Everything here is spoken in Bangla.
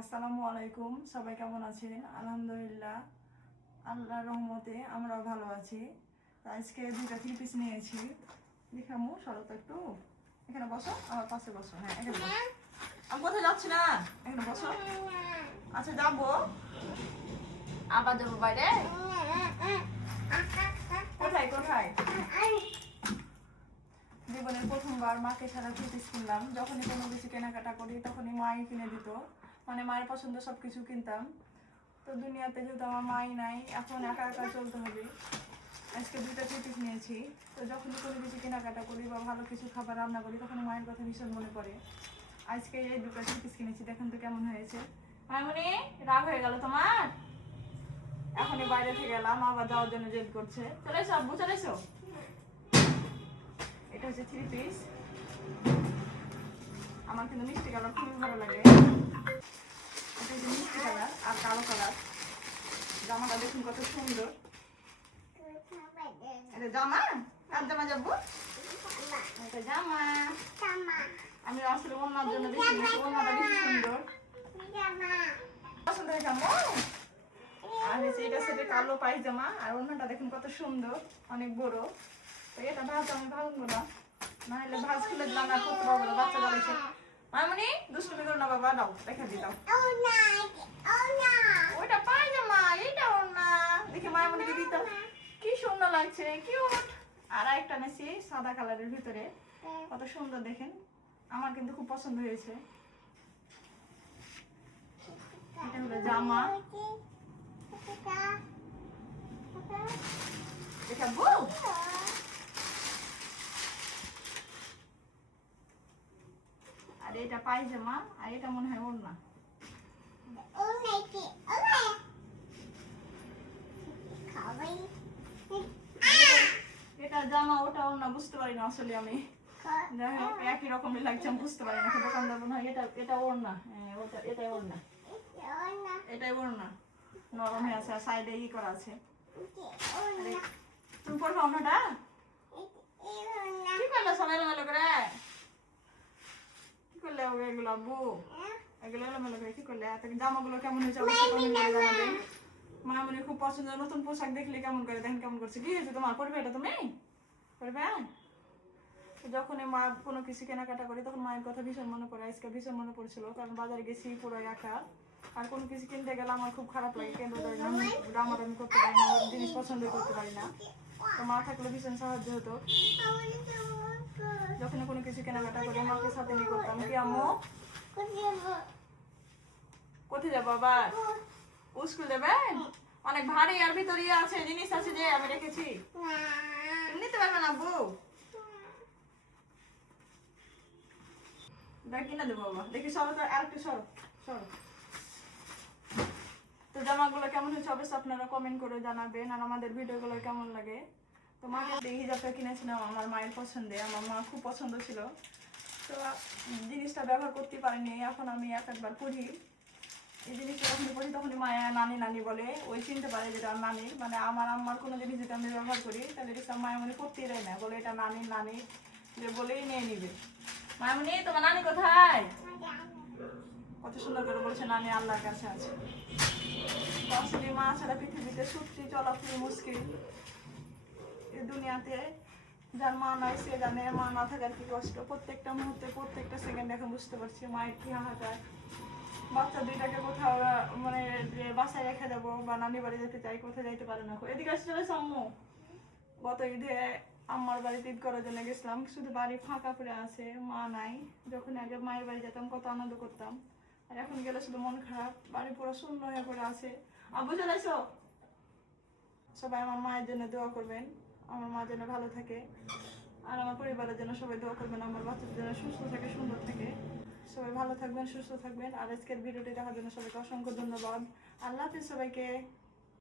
আসসালামু আলাইকুম, সবাই কেমন আছেন? আলহামদুলিল্লাহ, আল্লাহর রহমতে আমরাও ভালো আছি। আজকে দুইটা থ্রি পিস নিয়েছি। দেখামু সরো তো একটু, এখানে বসো, আমার পাশে বসো। হ্যাঁ, এখানে বসো। আমি কোথায় যাচ্ছি না, এখানে বসো। আচ্ছা, যাবো, আবার যাবো বাইরে। কোথায় কোথায়? জীবনের প্রথমবার মাকে ছাড়া থ্রি পিস কিনলাম। যখনই কোনো কিছু কেনাকাটা করি তখনই মাই কিনে দিত, মানে মায়ের পছন্দ সব কিছু কিনতাম। তো দুনিয়াতে যেহেতু আমার মাই নাই, এখন একা একা চলতে হবে। আজকে দুইটা থ্রি পিস নিয়েছি। তো যখনই কোনো কিছু কেনাকাটা করি বা ভালো কিছু খাবার রান্না করি তখন মায়ের কথা ভীষণ মনে পড়ে। আজকে এই দুটো থ্রি পিস কিনেছি, দেখেন তো কেমন হয়েছে। মামনি, রাগ হয়ে গেল তোমার? এখনই বাইরে থেকে গেলাম, আবার যাওয়ার জন্য জেদ করছে। চলে এসো আব্বু, চলে এসো। এটা হচ্ছে থ্রি পিস। আমার কিন্তু মিষ্টি কালার খুবই ভালো লাগে। এটা হচ্ছে মিষ্টি কালার আর কালো কালার। জামাটা দেখুন কত সুন্দর। এটা জামা, কার জামা যাবো? এটা জামা। আমি আসলে ওনার জন্য বেশি নিয়েছি, ওনাটা বেশি সুন্দর। পছন্দ হয়েছে আম্মু? আর হচ্ছে এটা সেটা কালো পায়জামা, আর ওনাটা দেখুন কত সুন্দর, অনেক বড়। তো এটা ভাজ আমি ভাঙবো না, নাহলে ভাজ খুলে দিলাম আর করতে পারবো না, বাচ্চা যাবে। মামনি, দুষ্টুমি করো না বাবা, দাও রেখে দিলাম। ওইটা পায়জামা, এটা ওড়না। দেখি মামনিকে দিতাম, কি সুন্দর লাগছে, কিউট। আর একটা নেছি সাদা কালারের ভিতরে, কত সুন্দর দেখেন। আমার কিন্তু খুব পছন্দ হয়েছে। এটা হলো জামা। দেখাবো? আর এটা পায়জামা, আর এটা মনে হয় ওড়না। এটা জামা ওটা ওড়না বুঝতে পারি না আসলে আমি। যাই হোক, একই রকমের লাগছে, আমি বুঝতে পারি না। দোকানদার মনে হয় এটা এটা ওড়না। হ্যাঁ, ওটা এটাই ওড়না, এটাই ওড়না। নরম হয়ে আছে আর সাইডে ই করা আছে। তুমি পড়বে ওড়নাটা? কি করলে সব এলোমেলো করে? কি করলে এগুলো আব্বু? এগুলো এলোমেলো করে কি করলে? জামাগুলো কেমন হয়েছে অবশ্যই কমেন্ট করে জানাবেন। মামনির খুব পছন্দ, নতুন পোশাক দেখলে কেমন করে, দেখেন কেমন করছে। কি হয়েছে তোমার, পড়বে এটা তুমি? পড়বে? যখন মা কোনো কিছু কেনাকাটা করি তখন মায়ের কথা ভীষণ মনে পড়ে। আজকে ভীষণ মনে পড়ছিল, কারণ বাজারে গেছি পুরো একা। আর কোনো কিছু কিনতে গেলে আমার খুব খারাপ লাগে, কেন্দ্র পারি না, দামাদামি করতে পারি না, জিনিস পছন্দ করতে পারি না। তো মা থাকলে ভীষণ সাহায্য হতো। যখন কোনো কিছু কেনাকাটা করি মাকে সাথে নিয়ে করতাম। কি আম্মু, কোথায় যাবো আবার? স্কুল যাবেন? অনেক ভারী, আর ভিতরে আছে জিনিস আছে যে আমি রেখেছি, নিতে পারবে না আব্বু? ব্যাগ কিনে দেবো বাবা। দেখি সরো তো, আর একটু সরো সরো। তো জামাগুলো কেমন হয়েছে অবশ্যই আপনারা কমেন্ট করে জানাবেন, আর আমাদের ভিডিওগুলো কেমন লাগে। তো মাকে এই হিজাবটা কিনেছিলাম আমার মায়ের পছন্দে, আমার মা খুব পছন্দ ছিল। তো জিনিসটা ব্যবহার করতে পারিনি, এখন আমি একবার পরি। এই জিনিসটা যখন পরি তখনই মায়া নানি নানি বলে, ওই চিনতে পারে যেটা নানির। মানে আমার আম্মার কোনো জিনিস যদি আমি ব্যবহার করি তাহলে এটা মায়া মনে করতেই দেয় না, বলে এটা নানির, নানি যে বলেই নিয়ে নিবে। মামনি, তোমার নানি কোথায়? কত সুন্দর করে বলছে নানি আল্লাহর কাছে আছে। আসলে মা ছাড়া পৃথিবীতে সত্যি চলা খুবই মুশকিল। এই দুনিয়াতে যার মা নাই সে জানে মা না থাকার কি কষ্ট। প্রত্যেকটা মুহূর্তে প্রত্যেকটা সেকেন্ড এখন বুঝতে পারছি মায়ের কি হাহাকার। বাচ্চা দুইটাকে কোথাও মানে বাসায় রেখে যাবো বা নানি বাড়ি যেতে চাই, কোথায় যাইতে পারে না। এদিকে আসতে চলে আম্মু। গত ঈদে আমার বাড়িতে ঈদ করার জন্য গেছিলাম, শুধু বাড়ি ফাঁকা পড়ে আছে, মা নাই। যখন আগে মায়ের বাড়ি যেতাম কত আনন্দ করতাম, আর এখন গেলে শুধু মন খারাপ, বাড়ি পুরো শূন্য হয়ে পড়ে আছে। আব্বু চলে এসো। সবাই আমার মায়ের জন্য দোয়া করবেন, আমার মা যেন ভালো থাকে, আর আমার পরিবারের জন্য সবাই দোয়া করবেন, আমার বাচ্চাদের যেন সুস্থ থাকে, সুন্দর থাকে। সবাই ভালো থাকবেন, সুস্থ থাকবেন। আর আজকের ভিডিওটি দেখার জন্য সবাইকে অসংখ্য ধন্যবাদ। আল্লাহ হাফিজ সবাইকে।